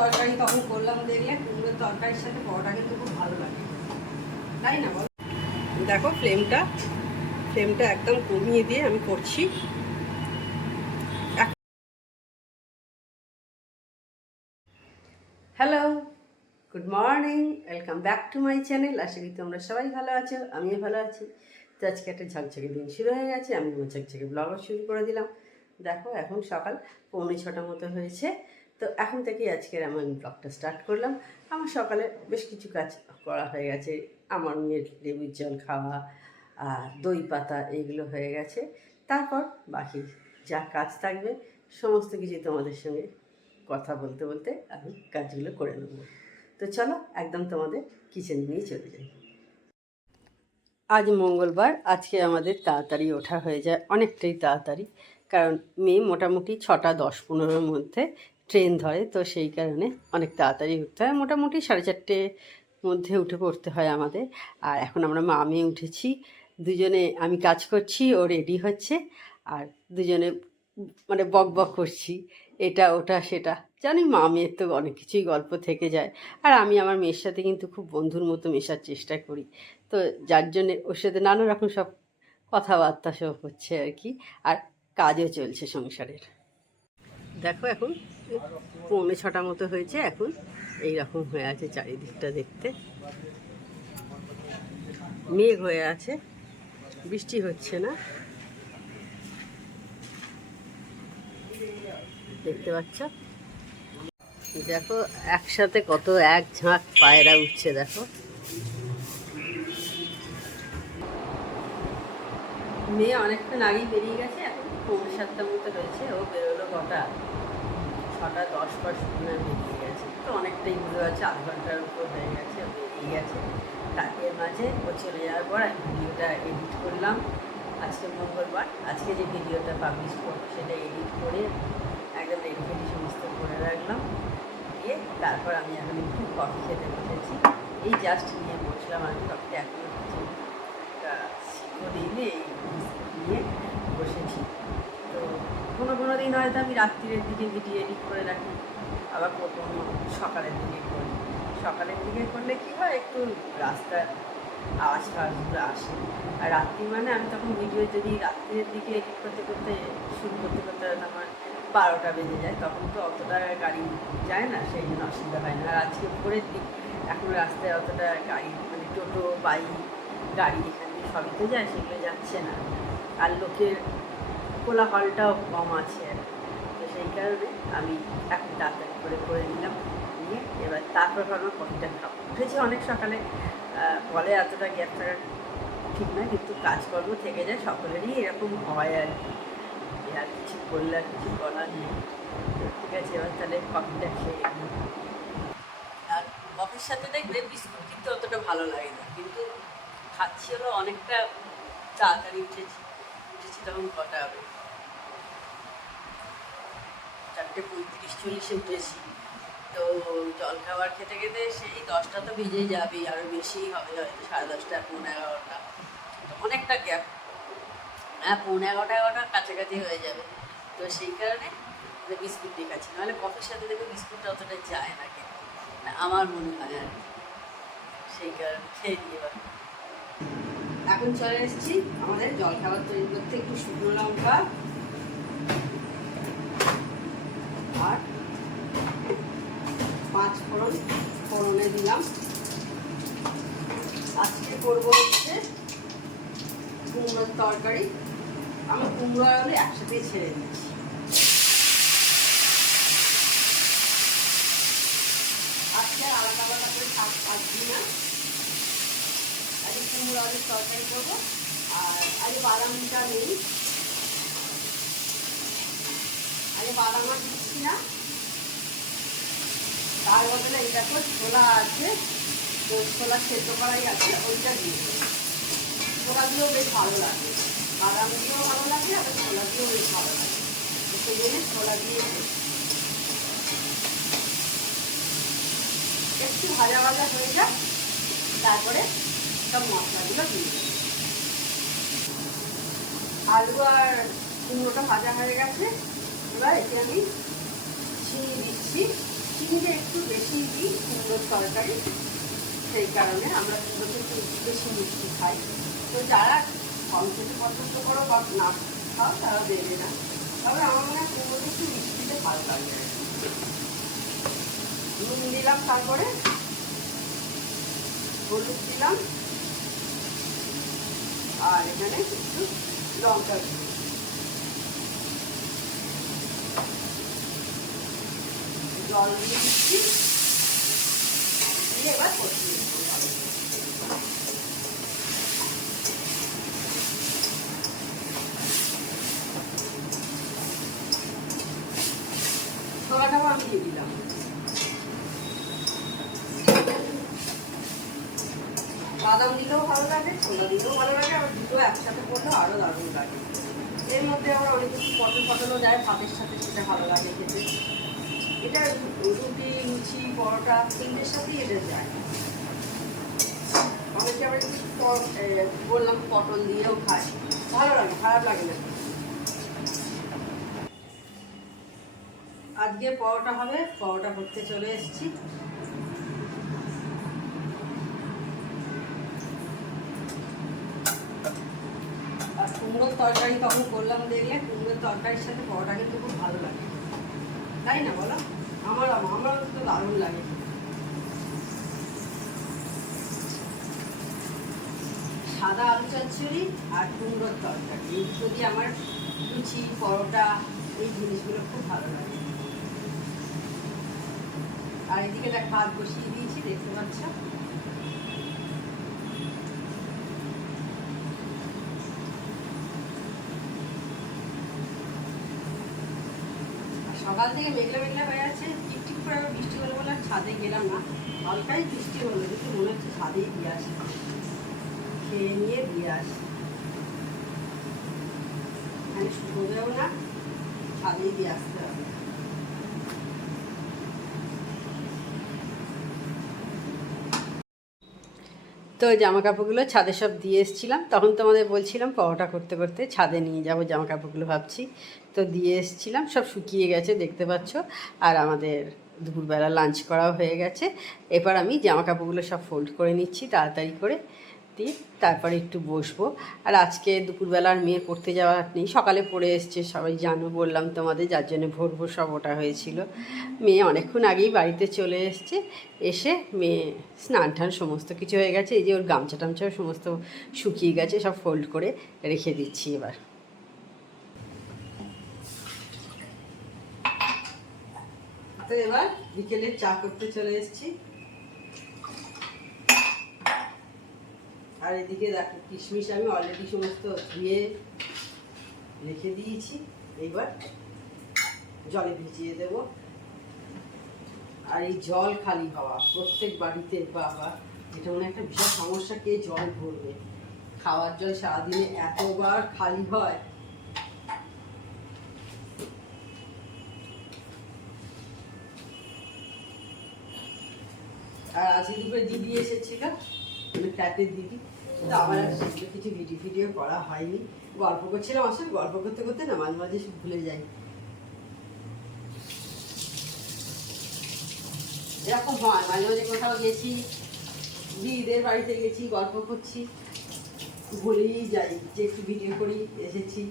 তরকারি কখন করলাম, দেখলে কুমড়োর তরকারির সাথে পরোটা কিন্তু খুব ভালো লাগে। তাই না বল? দেখো ফ্লেমটা ফ্লেমটা একদম কমিয়ে দিয়ে আমি করছি। Hello good morning welcome back to my channel আশা করি তোমরা সবাই ভালো আছো, আমিও ভালো আছি। তো আজকে একটা ঝকঝকে দিন শুরু হয়ে গেছে, আমি আমার ঝকঝকে ব্লগও শুরু করে দিলাম। দেখো এখন সকাল, পৌনে ছটা মতো হয়েছে। তো এখন থেকেই আজকের আমার ব্লগটা স্টার্ট করলাম। আমার সকালে বেশ কিছু কাজ করা হয়ে গেছে। আমার মেয়ের লেবুর জল খাওয়া, আর দই পাতা এইগুলো হয়ে গেছে। তারপর বাকি যা কাজ থাকবে, সমস্ত কিছু তোমাদের সঙ্গে কথা বলতে বলতে আমি কাজগুলো করে নেব। তো চলো একদম তোমাদের কিচেন নিয়ে চলে যাই। আজ মঙ্গলবার, আজকে আমাদের তাড়াতাড়ি ওঠা হয়ে যায়, অনেকটাই তাড়াতাড়ি। কারণ মেয়ে মোটামুটি ছটা দশ পনেরোর মধ্যে ট্রেন ধরে, তো সেই কারণে অনেক তাড়াতাড়ি উঠতে হয়। মোটামুটি সাড়ে চারটে মধ্যে উঠে পড়তে হয় আমাদের। আর এখন আমরা মা মেয়ে উঠেছি। দুজনে, আমি কাজ করছি, ও রেডি হচ্ছে। আর দুজনে মানে বক বক করছি। এটা, ওটা, সেটা। জানি মা, মেয়ের তো অনেক কিছুই গল্প থেকে যায়। আর আমি আমার মেয়ের সাথে কিন্তু খুব বন্ধুর মতো মেশার চেষ্টা করি। তো যার জন্যে ওর সাথে নানা রকম সব কথাবার্তা সব হচ্ছে আর কি। আর কাজও চলছে সংসারের। দেখো এখন পৌনে ছটা মতো হয়েছে এখন। এই রকম হয়ে আছে চারিদিকটা দেখতে। মেঘ হয়ে আছে। বৃষ্টি হচ্ছে না। দেখতে পাচ্ছ? দেখো, একসাথে কত এক ঝাঁক পায়রা উঠছে, দেখো। মেয়ে অনেকক্ষণ আগেই বেরিয়ে গেছে, এখন পৌনে সাতটা মতো হয়েছে, ও বেরোলো কটা? ছটা দশ পাঁচ সময় বেরিয়ে গেছে। তো অনেকটাই ঘুরে আছে, আধ ঘণ্টার উপর হয়ে গেছে বেরিয়ে গেছে। তাকে মাঝে ও চলে যাওয়ার পর আমি ভিডিওটা এডিট করলাম। আজকে মঙ্গলবার, আজকে যে ভিডিওটা পাবলিশ করব সেটা এডিট করে একদম রেডি ফেডি সমস্ত করে রাখলাম। দিয়ে তারপর আমি এখন একটু কফি খেতে বসেছি। এই জাস্ট নিয়ে বসলাম আমি কফিটা এখনও কিছু শিখো দিইনি এই নিয়ে বসেছি তো কোনো কোনো দিন হয়তো আমি রাত্রিরের দিকে ভিডিও এডিট করে রাখি, আবার কোনো সকালের দিকে করি। সকালের দিকে করলে কী হয়, একটু রাস্তার আওয়াজ ফাওয়াজগুলো আসে। আর রাত্রি মানে আমি তখন ভিডিও যদি রাত্রির দিকে এডিট করতে করতে শুরু করতে করতে আমার বারোটা বেজে যায়, তখন তো অতটা গাড়ি যায় না, সেই জন্য অসুবিধা হয় না। আর আজকে ভোরের দিক, এখন রাস্তায় অতটা গাড়ি মানে টোটো, বাইক, গাড়ি এখানে সবই তো যায়, সেগুলো যাচ্ছে না। আর লোকের কোলাহলটাও কম আছে আর। তো সেই কারণে আমি এখন তাড়াতাড়ি করে করে নিলাম, নিয়ে এবার তারপর ভাবলাম কফিটা খাব উঠেছি অনেক সকালে বলে এতটা গ্যাপ থাকা ঠিক নয়, কিন্তু কাজকর্ম থেকে যায়, সকলেরই এরকম হয় আর কি আর কিছু করলে আর কিছু করার নেই ঠিক আছে, এবার তাহলে কফিটা খেয়ে। আর কফির সাথে দেখবে বিস্কুট কিন্তু অতটা ভালো লাগে না, কিন্তু খাচ্ছি হলো অনেকটা তাড়াতাড়ি উঠেছি উঠেছি তখন কটা হবে। চারটে পঁয়ত্রিশ চল্লিশে উঠেছি। তো জল খাবার খেতে খেতে সেই দশটা তো বেজেই যাবেই আরও বেশিই হবে হয়তো সাড়ে দশটা পৌনে এগারোটা। অনেকটা গ্যাপ হ্যাঁ পৌনে এগারোটা এগারোটার কাছাকাছি হয়ে যাবে। তো সেই কারণে মানে বিস্কুট দিয়ে খাচ্ছি। নাহলে কফির সাথে দেখবে বিস্কুটটা অতটা যায় না খেতে না, আমার মনে হয় আর কি। সেই কারণে খেয়ে এবার। এখন চলে এসেছি আমাদের জল খাবার তৈরি করতে, একটু শুকনো লঙ্কা আর পাঁচ ফোড়ন ফোড়নে দিলাম। আজকে করব হচ্ছে কুমড়োর তরকারি। আমি কুমড়ো আলু একসাথে ছেড়ে দিচ্ছি। আজকে আলাদা আলাদা করে শাক না। আজকে কুমড়ো আলুর তরকারি করব। আর আজকে বাদামটা নেই। আজকে বাদাম আর দিচ্ছি না। তার বদলে এই দেখো ছোলা আছে। তো ছোলা সেদ্ধ করাই আছে, ওইটা দিয়ে দেবো। ছোলা দিয়েও বেশ ভালো লাগে। বাদাম দিয়েও ভালো লাগে, আর ছোলা দিয়েও বেশ ভালো লাগে। সেই জন্য ছোলা দিয়ে একটু ভাজা ভাজা হয়ে যাক, তারপরে সব মশলাগুলো দিয়ে। আলু আর কুমড়োটা ভাজা হয়ে গেছে এবার এতে আমি চিনি দিচ্ছি চিনিটা একটু বেশি দিই কুমড়োর তরকারি সেই কারণে আমরা কুমড়োতে একটু বেশি মিষ্টি খাই তো যারা কম খেতে পছন্দ করো বা না খাও তারা দেবে না তবে আমার মনে হয় কুমড়োতে একটু মিষ্টিতে ভালো লাগবে নুন দিলাম তারপরে, হলুদ দিলাম আর এখানে একটু লঙ্কা জল দিয়ে দিচ্ছি। এবার কষিয়ে নেব ভালো করে। ছোলাটাও আমি দিয়ে দিলাম বাদাম দিলেও ভালো লাগে ছোলা দিলেও ভালো লাগে, আবার দুটো একসাথে করলেও আরও দারুণ লাগে। এর মধ্যে আবার অনেক কিছু পটল পটলও দেয়, ভাতের সাথে সেটা ভালো লাগে খেতে। এটা রুটি, লুচি, পরোটা, তিনটের সাথেই এটা যায়। অনেকে আবার বললাম পটল দিয়েও খায়। ভালো লাগে, খারাপ লাগে না। আজকে পরোটা হবে, পরোটা করতে চলে এসেছি আর কুমড়োর তরকারি তখন করলাম কুমড়োর তরকারির সাথে পরোটা কিন্তু খুব ভালো লাগে। তাই না বলো? আমার আমার তো দারুণ লাগে। সাদা আলু চচ্চড়ি আর কুমড়োর তরকারি। এই দিয়ে আমার লুচি, পরোটা, এই জিনিসগুলো খুব ভালো লাগে। আর এদিকে দেখ ভাত বসিয়ে দিয়েছি, দেখতে পাচ্ছ আর সকাল থেকে মেঘলা মেঘলা হয়ে আছে টিকটিক করে বৃষ্টি হলো বলে ছাদে গেলাম না। হালকাই বৃষ্টি হলো, কিন্তু মনে হচ্ছে ছাদেই দিয়ে আসি। খেয়ে নিয়ে দিয়ে আসি। এখানে শুকোবেও না, ছাদেই দিয়ে আসতে হবে। তো জামা কাপড়গুলো ছাদে সব দিয়ে এসেছিলাম। তখন তোমাদের বলছিলাম পরোটা করতে করতে ছাদে নিয়ে যাব জামা কাপড়গুলো ভাবছি। তো দিয়ে এসেছিলাম, সব শুকিয়ে গেছে, দেখতে পাচ্ছ। আর আমাদের দুপুরবেলা লাঞ্চ করাও হয়ে গেছে। এবার আমি জামা কাপড়গুলো সব ফোল্ড করে নিচ্ছি, তাড়াতাড়ি করে দিয়ে তারপরে একটু বসবো। আর আজকে দুপুরবেলা আর মেয়ে পড়তে যাওয়া নেই, সকালে পড়ে এসছে, সবাই জানো, বললাম তোমাদের, যার জন্য ভোর ভোর সব ওটা হয়েছিল। মেয়ে অনেকক্ষণ আগেই বাড়িতে চলে এসছে, এসে মেয়ে স্নান টান সমস্ত কিছু হয়ে গেছে, এই যে ওর গামছা টামছাও সমস্ত শুকিয়ে গেছে, সব ফোল্ড করে রেখে দিচ্ছি এবার। তো এবার বিকেলে চা করতে চলে এসেছি। আর এদিকে দেখো, কিশমিশ আমি অলরেডি সমস্ত ধুয়ে রেখে দিয়েছি। এইবার জলে ভিজিয়ে দেব। আর এই জল খালি হওয়া, প্রত্যেক বাড়িতে বাবা এটা মনে একটা বিশাল সমস্যা কে জল ভরবে। খাওয়ার জল সারাদিনে এতবার খালি হয় আর আজকে দুপুরে দিদি এসেছিল। মানে দিদি। তো আমার কিছু ভিডিও ভিডিও করা হয়নি। গল্প করছিলাম আসলে গল্প করতে করতে না মাঝে মাঝে ভুলে যাই। এরকম হয়, মাঝে মাঝে কোথাও গেছি, দিদিদের বাড়িতে গেছি, গল্প করছি, ভুলেই যাই, যে একটু ভিডিও করি, এসেছি।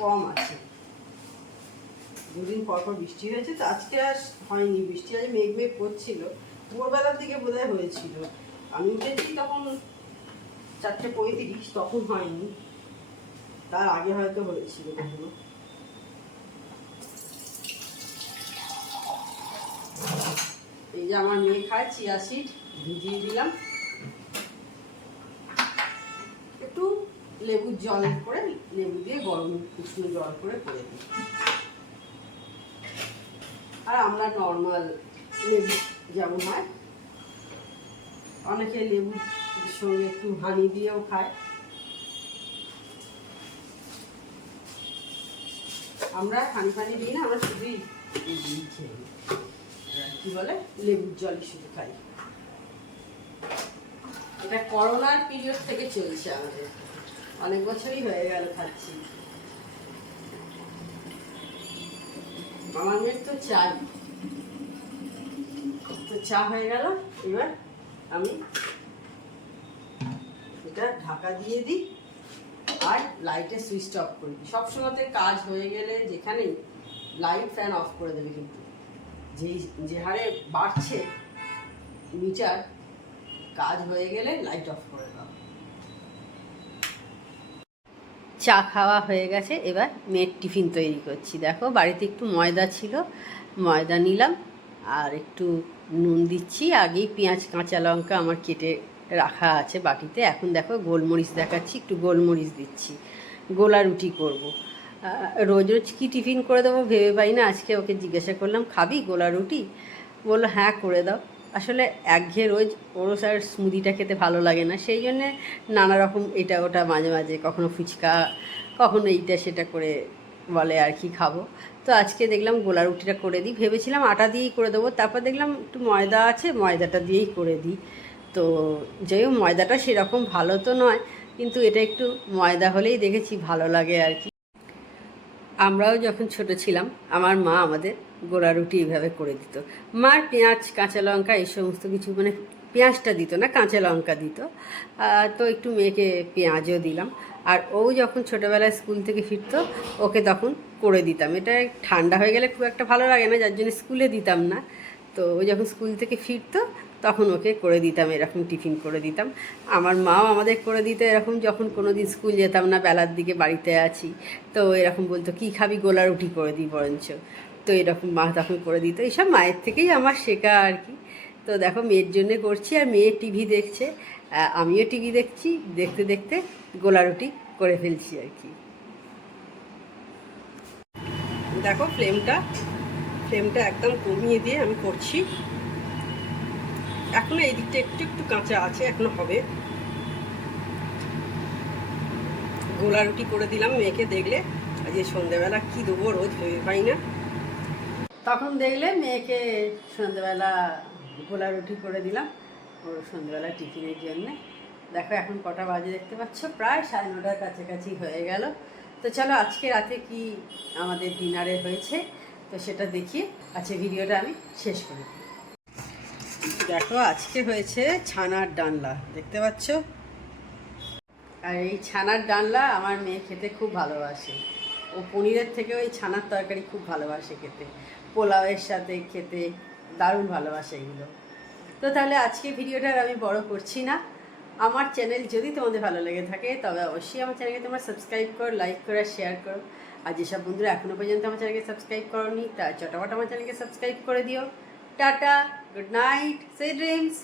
কম আছে। দুদিন পর পর বৃষ্টি হয়েছে তো আজকে আর হয়নি। বৃষ্টি আজ মেঘ মেঘ করছিল। ভোরবেলার দিকে বোধহয় হয়েছিল। আমি উঠেছি তখন চারটে পঁয়ত্রিশ, তখন হয়নি। তার আগে হয়তো হয়েছিল কখনো। এই যে আমার মেয়ে খায়, চিয়া সিড ভিজিয়ে দিলাম। একটু লেবুর জল করে লেবু দিয়ে গরম উষ্ণ জল করে করে দিই। আর আমরা নর্মাল লেবু যেমন হয়, অনেকে লেবুর সঙ্গে একটু হানি দিয়েও খায়। আমরা হানি ফানি দিই না, আমরা শুধুই খেয়ে। কি বলে? লেবুর জলই শুধু খাই। এটা করোনার পিরিয়ড থেকে চলছে আমাদের। অনেক বছরই হয়ে গেল খাচ্ছি। আমার মেয়ের তো চাই তো চা হয়ে গেল, এবার আমি এটা ঢাকা দিয়ে দিই আর লাইটের সুইচটা অফ করে দিই। সবসময়তে কাজ হয়ে গেলে যেখানেই লাইট ফ্যান অফ করে দেবে কিন্তু। যেই যে হারে বাড়ছে মিটার কাজ হয়ে গেলে লাইট অফ করে দাও চা খাওয়া হয়ে গেছে, এবার মেয়ের টিফিন তৈরি করছি। দেখো, বাড়িতে একটু ময়দা ছিল, ময়দা নিলাম, আর একটু নুন দিচ্ছি, আগেই পেঁয়াজ, কাঁচা লঙ্কা আমার কেটে রাখা আছে বাটিতে। এখন দেখো, গোলমরিচ দেখাচ্ছি, একটু গোলমরিচ দিচ্ছি, গোলা রুটি করব। রোজ রোজ কী টিফিন করে দেবো ভেবে পাই না, আজকে ওকে জিজ্ঞাসা করলাম, খাবি গোলা রুটি? বলল হ্যাঁ করে দাও। আসলে একঘেয়ে রোজ ওরস আর স্মুদিটা খেতে ভালো লাগে না। সেই জন্যে নানা রকম এটা ওটা মাঝে মাঝে কখনো ফুচকা, কখনো এইটা সেটা করে বলে আর কি খাব। তো আজকে দেখলাম গোলা রুটিটা করে দিই। ভেবেছিলাম আটা দিয়েই করে দেবো। তারপর দেখলাম একটু ময়দা আছে, ময়দাটা দিয়েই করে দিই। তো যাই হোক, ময়দাটা সেরকম ভালো তো নয়, কিন্তু এটা একটু ময়দা হলেই দেখেছি ভালো লাগে আর কি। আমরাও যখন ছোট ছিলাম, আমার মা আমাদের গোড়া রুটি এইভাবে করে দিত। মার পেঁয়াজ, কাঁচা লঙ্কা এই সমস্ত কিছু মানে পেঁয়াজটা দিত না, কাঁচা লঙ্কা দিত। তো একটু মেয়েকে পেঁয়াজও দিলাম। আর ও যখন ছোটোবেলায় স্কুল থেকে ফিরতো, ওকে তখন করে দিতাম। এটা ঠান্ডা হয়ে গেলে খুব একটা ভালো লাগে না, যার জন্য স্কুলে দিতাম না। তো ও যখন স্কুল থেকে ফিরতো, তখন ওকে করে দিতাম, এরকম টিফিন করে দিতাম। আমার মাও আমাদের করে দিত এরকম, যখন কোনো দিন স্কুল যেতাম না, বেলার দিকে বাড়িতে আছি, তো এরকম বলতো, কী খাবি গোলা রুটি করে দিই বরঞ্চ। তো এরকম মা তখন করে দিত। এইসব মায়ের থেকেই আমার শেখা আর কি। তো দেখো মেয়ের জন্যে করছি আর মেয়ে টিভি দেখছে। আমিও টিভি দেখছি, দেখতে দেখতে গোলা রুটি করে ফেলছি আর কি। দেখো ফ্লেমটা ফ্লেমটা একদম কমিয়ে দিয়ে আমি করছি। এখনও এই দিকটা একটু একটু কাঁচা আছে, এখনও হবে। গোলা রুটি করে দিলাম মেয়েকে দেখলে, আজ সন্ধ্যেবেলা কী দেবো, রোজ ভেবে পাই না। তখন দেখলে মেয়েকে সন্ধ্যেবেলা গোলা রুটি করে দিলাম। ওর সন্ধ্যেবেলা টিফিনের জন্যে। দেখো এখন কটা বাজে দেখতে পাচ্ছ? প্রায় সাড়ে নটার কাছাকাছি হয়ে গেল। তো চলো আজকে রাতে কি আমাদের ডিনারে হয়েছে, তো সেটা দেখিয়ে আজকে ভিডিওটা আমি শেষ করি। দেখো আজকে হয়েছে ছানার ডানলা, দেখতে পাচ্ছ? আর এই ছানার ডানলা আমার মেয়ে খেতে খুব ভালোবাসে। ও পনিরের থেকে ওই ছানার তরকারি খুব ভালোবাসে খেতে। পোলাওয়ের সাথে খেতে দারুণ ভালোবাসে এগুলো। তো তাহলে আজকে ভিডিওটা আমি বড় করছি না। আমার চ্যানেল যদি তোমাদের ভালো লেগে থাকে, তবে অবশ্যই আমার চ্যানেলকে তোমরা সাবস্ক্রাইব করো লাইক করো শেয়ার করো। আর যেসব বন্ধুরা এখনও পর্যন্ত আমার চ্যানেলকে সাবস্ক্রাইব করোনি তা চটাপট আমার চ্যানেলকে সাবস্ক্রাইব করে দিও। Tata good night sweet dreams